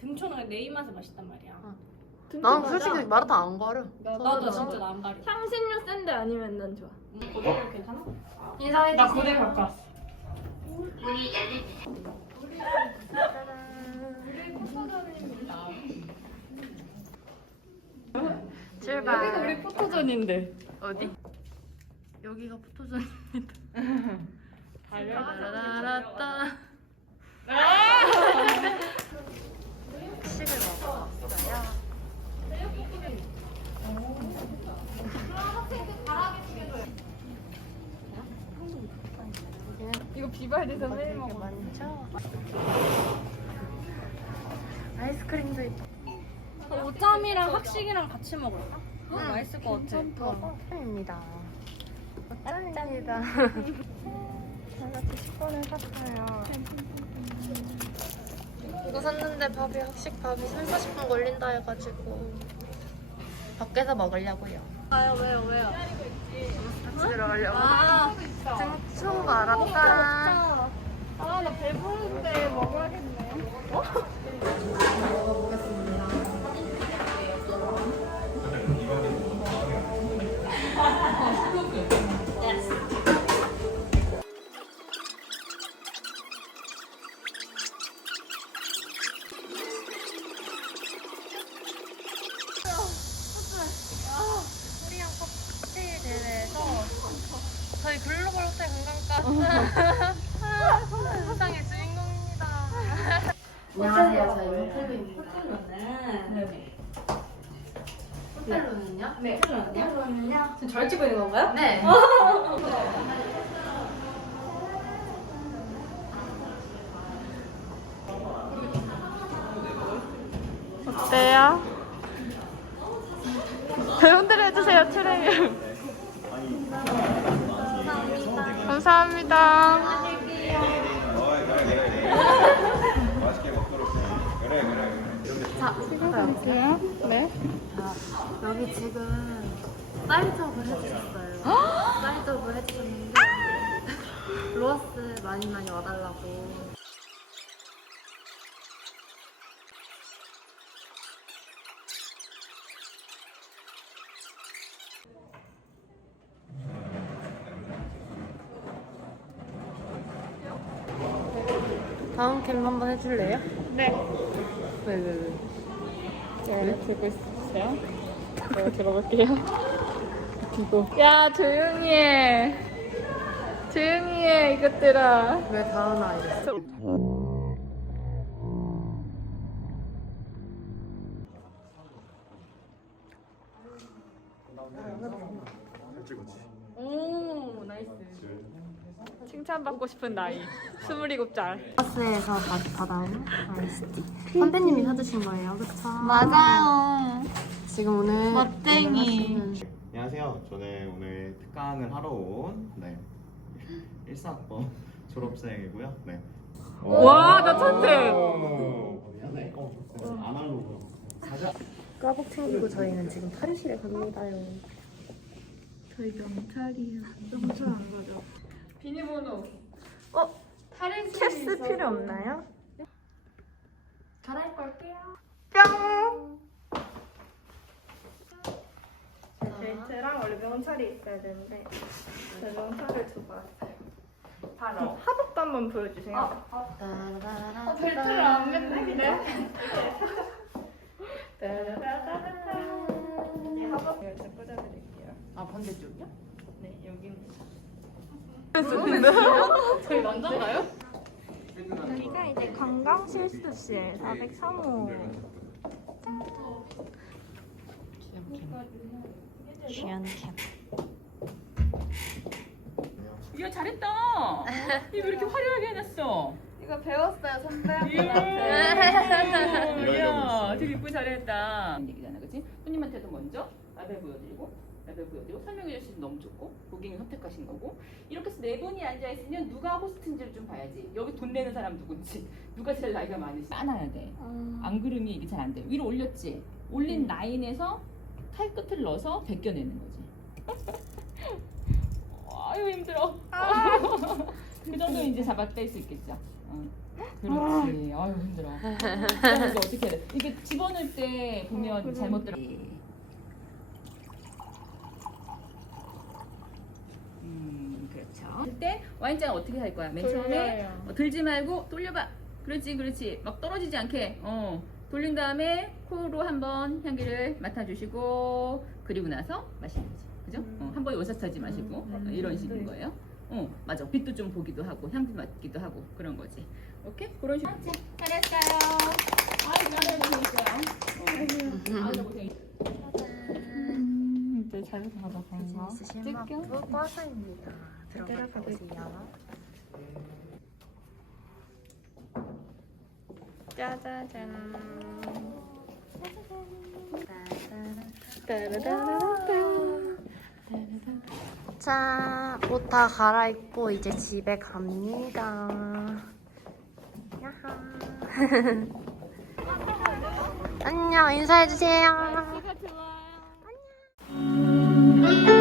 그냥 내 입맛에 맛있단 말이야. 난 솔직히 마라탕 안 가려. 나도 진짜 나안 가려. 향신료 센데 아니면 난 좋아. 고대로 괜찮아? 인사해 나 고대 갖고 왔어. 출발. 우리 포토존인데. 어디? 여기가 포토존입니다. 라라라따. 식을 먹었어요. 이거 비발디에서 매일 먹어. 많죠? 아이스크림도 있고. 오짬이랑 학식이랑 같이 먹을까? 응, 맛있을 것 같아. 입니다. 짠입니다. 제가 드시권을 샀어요. 이거 샀는데 밥이 학식 밥이 3, 40분 걸린다 해가지고 밖에서 먹으려고요. 아요 왜요 왜요? 같이 들어가려고. 아, 등초 마라탕. 아나 배부른데 먹어야겠네. 코 세상의 주인공입니다. 안녕하세요. 저희 호텔루입니다. 네. 호텔루는요? 네. 호텔루는요? 지금 절 찍고 있는 건가요? 네. 어때요? 배운들 해주세요 트레이. 감사합니다. 맛있게 먹도록 해. 그래 그래. 자, 시작할게요. 네. 여기 지금 사이즈업을 해주셨어요. 사이즈업을 해주셨는데 로아스 많이 많이 와달라고. 다음 캠 한번 해줄래요? 네. 왜, 왜, 왜? 네, 들고 있어요. 제가 들어볼게요. 이거. 야, 조용히 해. 조용히 해, 이것들아. 왜 다은아 이랬어? 오, 나이스. 칭찬받고 싶은 나이. 27살. 버스에서 받아온 아이스티. 선배님이 사주신 거예요, 그쵸? 맞아요. 지금 오늘 멋쟁이. 안녕하세요. 저는 오늘 특강을 하러 온 네. 14학번 졸업생이고요. 네. 와, 나 천재. 아날로그. 가자. 까복 챙기고 저희는 지금 탈의실에 갑니다요. 저희 경찰이에요. 경찰 안 가죠. 비밀번호. 어? 탈의 캐스 필요 없나요? 갈아입고 올게요. 뿅. 데이트랑 원래 명찰이 있어야 되는데 제 명찰을 두고 왔어요. 바로 하복도 한번 보여주세요. 따라라라. 벨트를 안. 네. 따라라라라. 이 하복 이렇게 꽂아드릴게요. 아, 반대쪽이요? 네, 여기입니다. 저희 남자가요? 여기가 이제 관광실습실 403호. 취향캠. 이야 잘했다. 이거 왜 이렇게 화려하게 해놨어? 이거 배웠어요 선배한테. 이야 되게 이쁘게 잘했다. 얘기잖아, 그렇지? 손님한테도 먼저 라벨 보여드리고 라벨 보여드리고 설명해 주시면 너무 좋고 고객님 선택하신 거고 이렇게 해서 네 분이 앉아 있으면 누가 호스트인지를 좀 봐야지. 여기 돈 내는 사람 누군지 누가 제일 나이가 많으신지 안아야 돼. 안 그러면 이게 잘 안 돼. 위로 올렸지. 올린 라인에서 팔 끝을 넣어서 벗겨내는 거지. 아유 힘들어. 그 정도 이제 잡아 뺄수 있겠죠. 어. 그렇지. 아유 힘들어. 이거 어떻게 해야 돼? 이게 집어넣을 때 보면 잘못 들어. 음 그렇죠. 그때 와인잔 어떻게 할 거야? 맨 처음에 어, 들지 말고 돌려봐. 그렇지, 그렇지. 막 떨어지지 않게. 어. 돌린 다음에 코로 한번 향기를 맡아주시고 그리고 나서 마시는 거지. 그죠? 어, 한 번에 오사차지 마시고 어, 이런 식인 거예요. 어, 맞아. 빛도 좀 보기도 하고 향도 맡기도 하고 그런 거지. 오케이? 그런 식으로. 잘했어요. 아이, 잘해 고생했어요. 어. 아유, 고생. 이제 잘 받아가는 있으신 마프 버섯입니다. 들어가 보세요. 짜자잔. 자, 옷 다 갈아입고 이제 집에 갑니다. 야하. 안녕, 인사해주세요. 안녕.